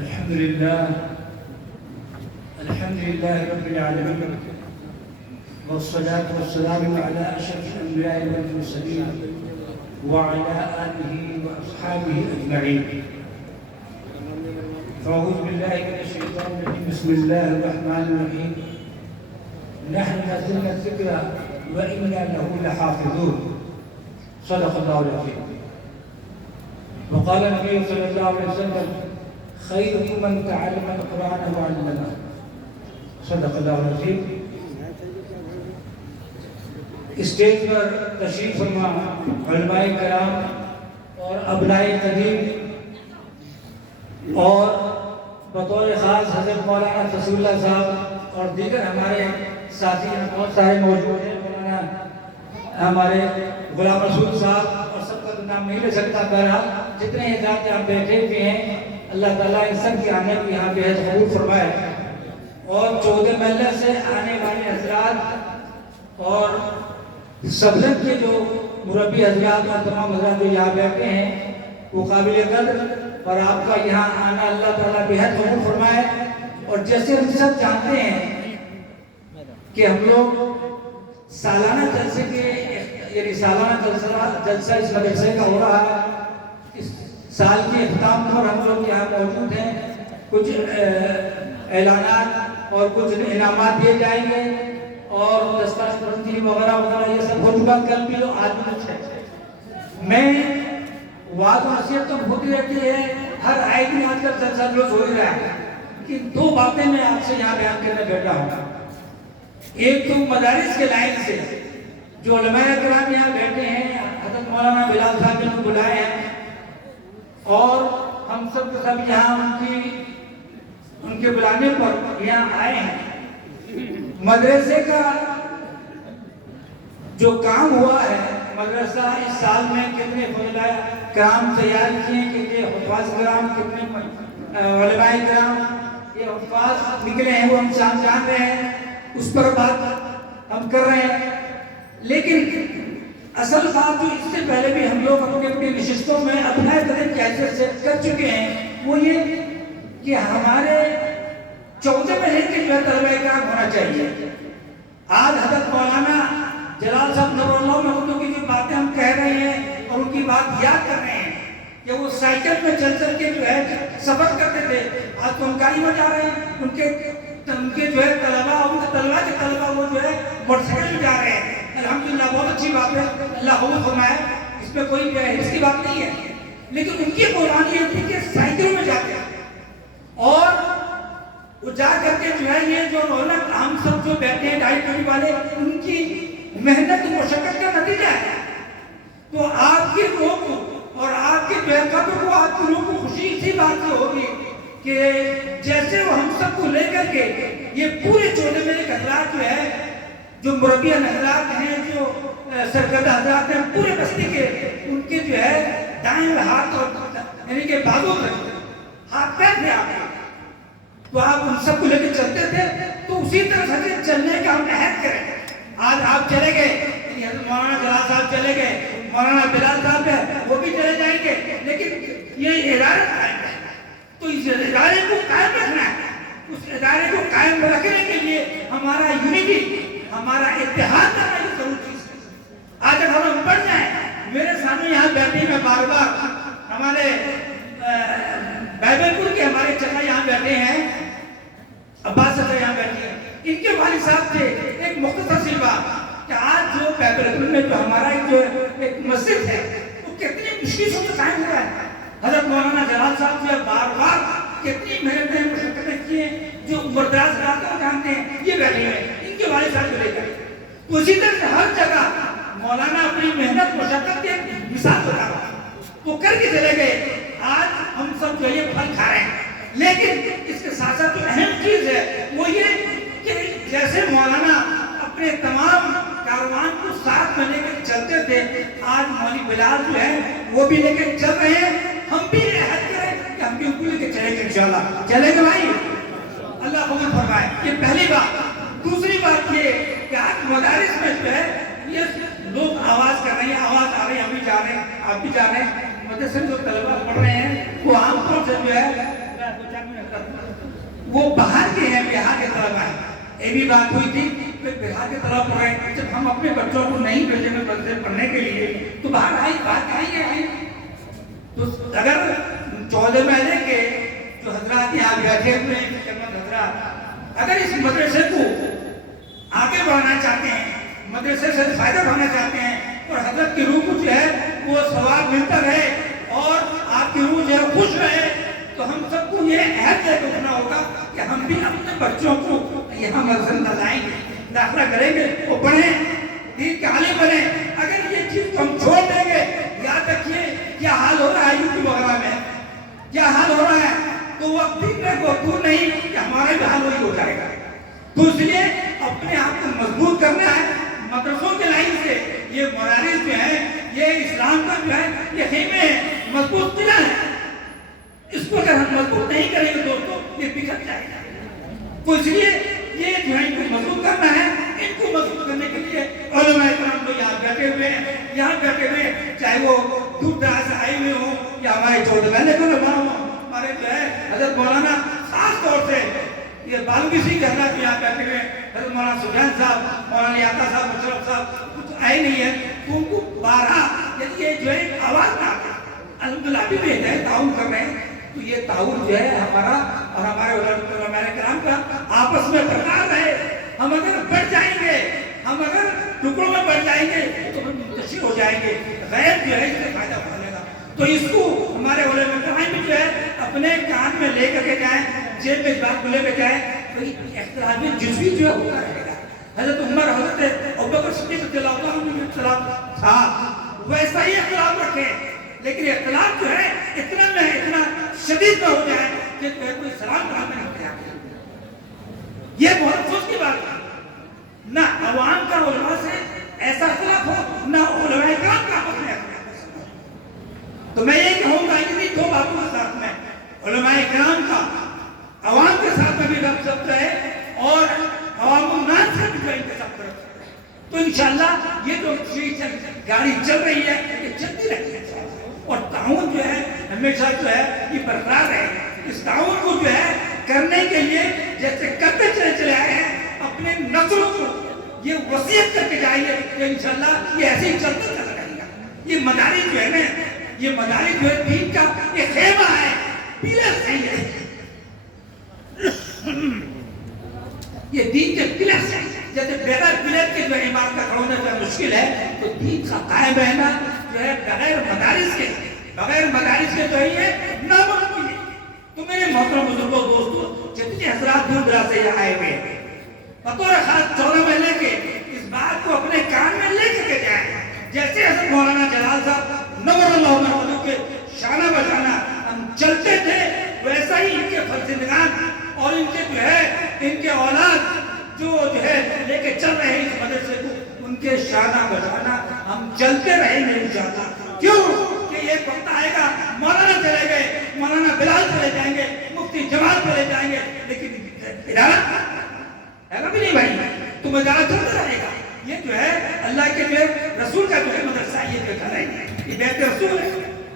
الحمد لله رب العالمين، والصلاة والسلام على أشرف الأنبياء والمرسلين وعلى آله وأصحابه أجمعين. أعوذ بالله من الشيطان الرجيم. بسم الله الرحمن الرحيم. نحن نزلنا الذكر وإنا له لحافظون. صدق الله العظيم. وقال النبي صلى الله عليه وسلم: خيركم من تعلم القرآن وعلمه. صدق اللہ العظیم. اسٹیج پر تشریف فرما علماء کرام اور ابنائے قدیم اور بطور خاص حضرت مولانا فضل اللہ صاحب اور دیگر ہمارے ساتھی بہت سارے موجود ہیں. مولانا ہمارے غلام رسول صاحب اور سب کا نام نہیں لے سکتا. بہرحال جتنے حضرات یہاں بیٹھے ہوئے ہیں اللہ تعالیٰ ان سب کی آنے کو یہاں بے حد قبول فرمائے. اور 14 محلہ سے آنے والے حضرات اور سبلت کے جو مربی حضرات اور تمام حضرات جو یہاں بیٹھے ہیں وہ قابل قدر، اور آپ کا یہاں آنا اللہ تعالیٰ بے حد قبول فرمائے. اور جیسے ہم سب جانتے ہیں کہ ہم لوگ سالانہ جلسے کے یعنی سالانہ جلسہ اس مدرسے کا ہو رہا ہے. اس سال کے اختتام پر ہم لوگ یہاں موجود ہیں. کچھ اعلانات اور کچھ انعامات دیے جائیں گے اور دستاویز وغیرہ وغیرہ یہ سب ہو چکا. کل بھی آج بھی کچھ ہے. میں وعد و نصیحت تو ہوتی رہتی ہے ہر آئے دن. آج کل جلسہ روز ہو ہی رہا ہے کہ 2 باتیں میں آپ سے یہاں بیان کرنے بیٹھا ہوں. ایک تو مدارس کے لائن سے جو علماء کرام یہاں بیٹھے ہیں، حضرت مولانا بلال صاحب نے بلائے ہیں اور ہم سب کے سب یہاں ان کے بلانے پر یہاں آئے ہیں. مدرسے کا جو کام ہوا ہے، مدرسہ اس سال میں کتنے فضلاء کرام تیار کیے، کتنے حفاظ کرام، کتنے علماء کرام یہ حفاظ نکلے ہیں، وہ ہم جان رہے ہیں. اس پر بات ہم کر رہے ہیں. لیکن اصل بات جو اس سے پہلے بھی ہم لوگ اپنی نشستوں میں اپنا قدم کیسے سیٹ کر چکے ہیں وہ یہ کہ ہمارے 14 محلے کے جو طلبہ کرام ہونا چاہیے. آج حضرت مولانا جلال صاحب نور اللہ محمود کی جو باتیں ہم کہہ رہے ہیں اور ان کی بات یاد کر رہے ہیں کہ وہ سائیکل میں چل کے جو ہے سفر کرتے تھے. آج تو ہم گاڑی میں جا رہے ہیں. ان کے جو ہے طلبہ وہ جو ہے موٹر سائیکل میں جا رہے ہیں. الحمدللہ بہت اچھی بات ہے. اللہ قبول فرمائے. اس میں کوئی حرص کی بات نہیں ہے. لیکن ان کی قربانی یہ تھی کہ سائیکل میں جاتے ہیں اور وہ جا کر کے جو ہے یہ جو رونق ہم سب جو بیٹھے ہیں ڈائٹ کرنے والے ان کی محنت مشقت کا نتیجہ ہے. تو آپ کی روح کو اور آپ کے جو ہے قبر کو آپ کی روح کو خوشی اسی بات سے ہوگی کہ جیسے وہ ہم سب کو لے کر کے یہ پورے 14 محلے کے حضرات جو ہے جو مربیان حضرات ہیں جو سرکردہ حضرات ہیں پورے بستی کے ان کے جو ہے دائیں ہاتھ اور یعنی کہ بازو پر ہاتھ پیر تھے آپ تو آپ ان سب کو لے کے چلتے تھے. تو اسی طرح سے چلنے کا ہم عہد کریں. آج آپ چلے گئے، مولانا جلال صاحب چلے گئے، مولانا بلال صاحب ہے وہ بھی چلے جائیں گے، لیکن یہ ادارہ قائم ہے. تو اس ادارے کو قائم رکھنا ہے. اس ادارے کو قائم رکھنے کے لیے ہمارا یونٹی، ہمارا اتحاد کرنا یہ ضروری چیز ہے. آج اگر ہم بڑھ جائیں، میرے سامنے یہاں بیٹھے میں بار بار ہمارے بائبل پور کے ہمارے چچا یہاں بیٹھے ہیں، عباس چچا یہاں بیٹھے ہیں. ان کے والد صاحب تھے. ایک مختصر سی بات کہ آج جو بائبل پور میں جو ہمارا ایک مسجد ہے وہ کتنی مشکل سے قائم ہوا ہے. حضرت مولانا جلال صاحب جو بار بار کتنی محنتیں مشقتیں کی ہیں. جو عمردراز علاقے کو جانتے ہیں یہ بیٹھے ہیں ان کے والد صاحب لے کر. تو اسی طرح سے ہر جگہ مولانا اپنی محنت مشقت کے مثال بتا رہا وہ کر کے چلے گئے. آج ہم سب جو یہ پھل کھا رہے ہیں. لیکن اس کے ساتھ ساتھ جو اہم چیز ہے وہ یہ کہ جیسے مولانا اپنے تمام کاروان کو ساتھ میں لے کر چلتے تھے، آج مولوی بلال جو ہے وہ بھی لے کر چل رہے ہیں. ہم بھی یہ عہد کریں کہ ہم بھی ان کو لے کے چلیں گے. انشاءاللہ چلیں گے بھائی. اللہ قبول فرمائے. یہ پہلی بات. دوسری بات یہ کہ آج مدارس میں جو ہے یہ لوگ آواز کر رہے ہیں، آواز آ رہی ہے، ہم بھی جا رہے ہیں، آپ بھی جا رہے ہیں. مدرسے میں جو طلبہ پڑھ رہے ہیں وہ عام طور سے جو ہے وہ باہر کے ہیں, بہار کے طلبا ہیں. یہ بھی بات ہوئی تھی کہ بہار کے طلبا پڑھ رہے ہیں, جب ہم اپنے بچوں کو نہیں بھیجیں گے مدرسے پڑھنے کے لیے تو باہر آئی بات آئی. تو اگر 14 مہینے کے جو حضرات یہاں بیٹھے ہوئے ہیں حضرات, اگر اس مدرسے کو آگے بڑھانا چاہتے ہیں, مدرسے سے فائدہ اٹھانا چاہتے ہیں, اور حضرت کی روح کو جو ہے وہ ثواب ملتا رہے اور آپ کی روح جو ہے خوش رہے, تو ہم سب کو یہ عہد لے کے اٹھنا ہوگا کہ ہم بھی اپنے بچوں کو یہاں مدرسے میں لائیں گے, داخلہ کریں گے, وہ پڑھیں, دین کے عالم بنیں. اگر یہ چیز ہم چھوڑ دیں گے, یاد رکھیے کیا حال ہو رہا ہے یوپی وغیرہ میں, کیا حال ہو رہا ہے, تو وہ دین میں دور نہیں کہ ہمارا بھی حال وہی ہو جائے گا. تو اس لیے اپنے آپ کو مضبوط کرنا ہے مدرسوں کے لائن سے. یہ مدارس جو ہیں, یہ اسلام کا جو ہے یہ خیمے ہیں, مضبوط قلعہ ہے. اس کو اگر ہم مضبوط نہیں کریں گے دوستوں, یہ بکھر جائے گا. تو اس لیے یہ جو ہے ان کو مضبوط کرنا ہے. ان کو مضبوط کرنے کے لیے علماء کرام تو یہاں بیٹھے ہوئے ہیں, یہاں بیٹھے ہوئے, چاہے وہ دور دراز سے آئے ہوئے ہوں یا ہمارے 14 مہینے کے علماء ہوں, ہمارے جو ہے حضرت مولانا خاص طور سے یہ بالوی سنگھ حضرات جو یہاں بیٹھے ہوئے, حضرت مولانا سفیان صاحب, مولانا یاتا صاحب, مشرف صاحب کچھ آئے نہیں ہے, تو ان کو بارہا یعنی یہ جو ہے آواز نہ آتا, الحمدللہ ابھی بھی ہے تعاون کر رہے ہیں. تو یہ تعاون جو ہے ہمارا اور ہمارے علماء کرام کا آپس میں برقرار رہے. ہم اگر بڑھ جائیں گے, ہم اگر ٹکڑوں میں بڑھ جائیں گے تو ہم منتشر ہو جائیں گے, غیر جو ہے اس سے فائدہ اٹھانے گا. تو اس کو ہمارے علماء کرام بھی جو ہے اپنے کان میں لے کر کے جائیں, جیب میں اس بات کو لے کے جائیں. تو اختلاف جزوی جو ہے ہوتا رہے گا. حضرت عمر, حضرت ابوبکر صدیق رضی اللہ عنہ تھا, ویسا ہی اختلاف رکھیں, لیکن اختلاف جو ہے اتنا میں اتنا شدید نہ ہو جائے کہ کوئی سلام کہاں میں نہ کیا. یہ بہت افسوس کی بات ہے, نہ عوام کا علماء سے ایسا اختلاف ہو, نہ علماء کرام کا آپس میں اختلاف ہو. تو میں یہ کہوں گا کہ دو باتوں کے ساتھ میں علماء کرام کا عوام کے ساتھ میں بھی رب سب رہے اور عوام الناس سے بھی ان کے ساتھ رہے. تو انشاءاللہ یہ جو گاڑی چل رہی ہے یہ چلتی رہتی ہے, اور تعاون جو ہے ہمیشہ جو ہے یہ برقرار رہے. اس تعاون کو جو ہے کرنے کے لیے جیسے کرتے چلے آئے ہیں, اپنے نسلوں کو یہ وصیت کر کے جائیے کہ انشاءاللہ یہ ایسے ہی چلتا چلا رہے گا. یہ مدارس جو ہے نا, یہ مدارس جو ہے دین کا یہ خیمہ ہے, پلر صحیح ہے, یہ دین کے پلر ہیں. جیسے بغیر پلر کے جو عمارت کا کھڑا ہونا مشکل ہے, تو دین کا قائم رہنا جو ہے بغیر مدارس کے تو یہ ناممکن ہے. تو میرے محترم بزرگوں, دوستوں, جتنے حضرات دور دراز سے یہاں آئے ہوئے ہیں, بطور خاص 14 مہینے کے اس بات کو اپنے کان میں لے کے جائیں. جیسے حضرت مولانا جلال صاحب نور اللہ علیہ کے شانہ بشانہ ہم چلتے تھے, ویسا ہی ان کے فرزندگان اور ان کے جو ہے ان کے اولاد جو ہے لے کے چل رہے ہیں اس مدرسے کو, ان کے شانہ بشانہ ہم چلتے رہیں گے انشاءاللہ. کیوں کہ ایک وقت آئے گا مولانا چلے گئے, مولانا بلال چلے جائیں گے, مفتی جمال چلے جائیں گے, لیکن ادارہ ہے بھی نہیں بھائی, تم ادارہ چلتا رہے گا. یہ جو ہے اللہ کے جو رسول کا جو ہے مدرسہ, یہ جو ہے یہ بیت رسول ہے.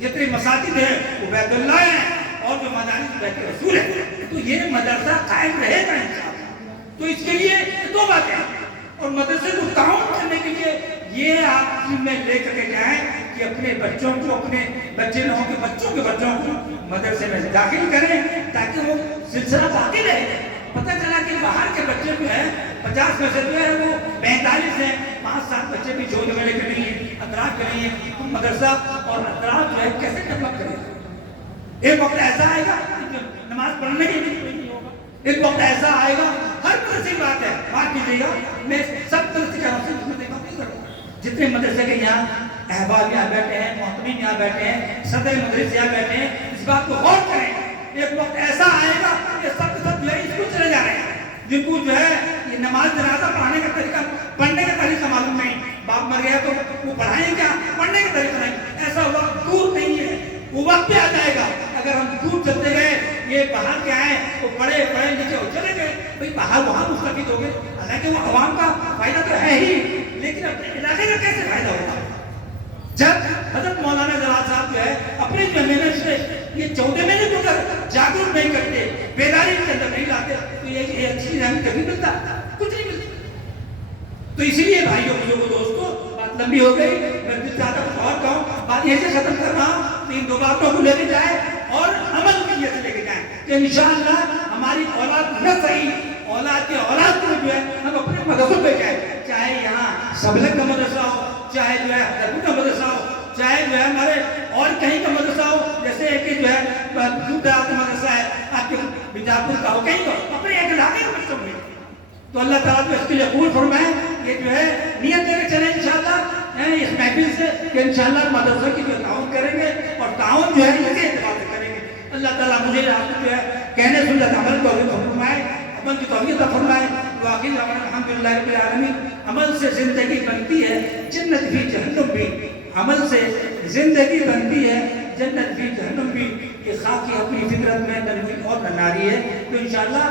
جتنے مساجد ہیں وہ بیت اللہ ہیں, اور جو مدارس بیت رسول ہے. تو یہ مدرسہ قائم رہے گا انشاءاللہ. تو اس کے لیے دو باتیں, اور مدرسے کو تعاون کرنے کے لیے یہ آپ میں لے کر کے جائیں کہ اپنے بچوں کو, اپنے بچے نہ ہوں کہ بچوں کے بچوں کو مدرسے میں داخل کریں تاکہ وہ سلسلہ باقی رہے. پتہ چلا کہ باہر کے بچے جو ہیں 50 میں سے جو ہے وہ 45 ہیں, 5-7 بچے بھی جو میں لے کے نہیں ہیں, اطراف کے نہیں ہیں. تو مدرسہ اور اطراف جو ہے کیسے ڈیولپ کرے گا. ایک وقت ایسا آئے گا نماز پڑھنے کے لیے نہیں ہوگا, ایک وقت ایسا آئے گا, ہر مدرسے کی بات ہے, بات کیجیے گا, میں سب مدرسے کے حوصلے میں دیکھا نہیں کروں. جتنے مدرسے کے یہاں احباب یہاں بیٹھے ہیں, محتمین یہاں بیٹھے ہیں, صدر مدرسے یہاں بیٹھے ہیں, اس بات کو غور کریں. ایک وقت ایسا آئے گا کہ سب کے سب جو ہے اسکول چلے جا رہے ہیں, جن کو جو ہے یہ نماز جنازہ پڑھانے کا طریقہ, پڑھنے کا طریقہ معلوم نہیں. باپ مر گیا تو وہ پڑھائیں کیا, پڑھنے کا طریقہ نہیں. ایسا وقت دور نہیں ہے, وہ وقت بھی آ جائے گا. اگر ہم دور چلتے گئے, یہ باہر کے آئے, وہ پڑھے لکھے اور چلے گئے, بھائی باہر وہاں مستفید ہو گئے. حالانکہ وہ عوام کا فائدہ تو ہے ہی, لیکن اپنے علاقے کا کیسے فائدہ ہوگا. جب حضرت مولانا جلال صاحب جو ہے اپنے جو محنت سے یہ 14 مہینے کو اگر جاگرک نہیں کرتے, بیداری کے اندر نہیں لاتے تو یہ اچھی چیز ہمیں کبھی ملتا کچھ نہیں ملتا. تو اسی لیے بھائیوں بزرگوں دوستوں بات لمبی ہو گئی, میں دل چاہتا ہوں اور کہوں, بات یہیں سے ختم کر رہا ہوں. تو ان دو باتوں کو لے کے جائیں اور عمل کی نیت سے لے کے جائیں کہ انشاءاللہ ہماری اولاد نہ صحیح, اولاد کے اولاد کو جو ہے ہم اپنے مدرسوں پہ جائیں, چاہے یہاں سبلک کا مدرسہ ہو, چاہے جو ہے حضرت کا مدرسہ ہو, چاہے جو ہے ہمارے اور کہیں کا مدرسہ ہو, جیسے کہ جو ہے دودھا کا مدرسہ ہے آپ کے بیجاپور کا ہو, کہیں کا اپنے ایک علاقے کے بچوں میں. تو اللہ تعالیٰ تو اس کے لیے قبول فرمائے. یہ جو ہے نیت لے کے چلیں انشاءاللہ اس محفل سے کہ انشاءاللہ مدرسہ کی جو تعاون کریں گے اور تعاون جو ہے اس کے اعتبار سے کریں گے. اللہ تعالیٰ مجھے آپ کو جو ہے کہنے سنت عمل کو فرمائے, عمل کی توفیق فرمائے. واقعی الحمدللہ رب العالمین. عمل سے زندگی بنتی ہے, جنت بھی جہنم بھی. عمل سے زندگی بنتی ہے, جنت بھی جہنم بھی. یہ خاک کی اپنی فطرت میں نرمی اور ناری ہے. تو انشاءاللہ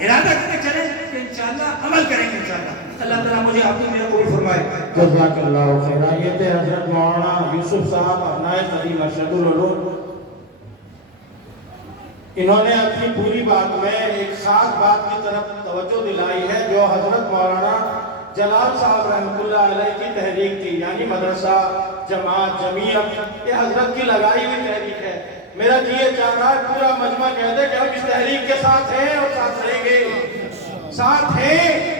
ارادہ کر کے چلیں کہ انشاءاللہ عمل کریں گے انشاءاللہ. اللہ تعالیٰ مجھے آپ کو میرا قبول فرمائے. جزاک اللہ خیر. یہ تھے حضرت مولانا یوسف صاحب ابنائے قدیم ارشد العلوم. انہوں نے اپنی پوری بات میں ایک خاص بات کی طرف توجہ دلائی ہے جو حضرت مولانا جلال صاحب رحمۃ اللہ علیہ کی تحریک تھی, یعنی مدرسہ, جماعت, جمعیت, یہ حضرت کی لگائی ہوئی تحریک ہے. میرا جی یہ چاہ رہا ہے پورا مجمع کہہ دے کہ ہم اس تحریک کے ساتھ ہیں اور ساتھ رہیں گے, ساتھ ہیں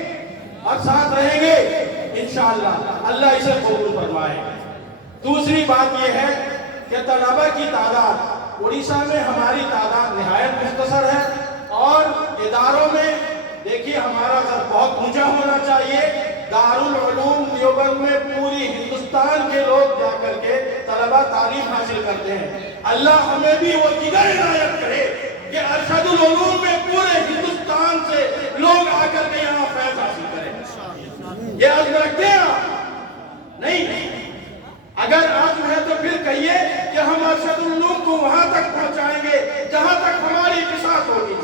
اور ساتھ رہیں گے انشاءاللہ. اللہ اسے قبول فرمائے. دوسری بات یہ ہے کہ طلبہ کی تعداد اڑیسہ میں ہماری تعداد نہایت مختصر ہے, اور اداروں میں دیکھیے ہمارا سر بہت اونچا ہونا چاہیے. دارالعلوم دیوبند میں پوری ہندوستان کے لوگ جا کر کے طلبہ تعلیم حاصل کرتے ہیں. اللہ ہمیں بھی وہ جگر عنایت کرے کہ ارشد العلوم میں پورے ہندوستان سے لوگ آ کر کے یہاں فیض حاصل کریں. یہ عزم رکھتے ہیں آپ نہیں؟ اگر عزم ہے تو پھر کہیے کہ ہم ارشد العلوم کو وہاں تک پہنچائیں گے جہاں تک ہماری احساس ہوگی,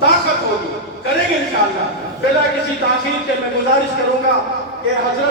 طاقت ہوگی, کریں گے انشاءاللہ. بلا کسی تاخیر کے میں گزارش کروں گا کہ حضرت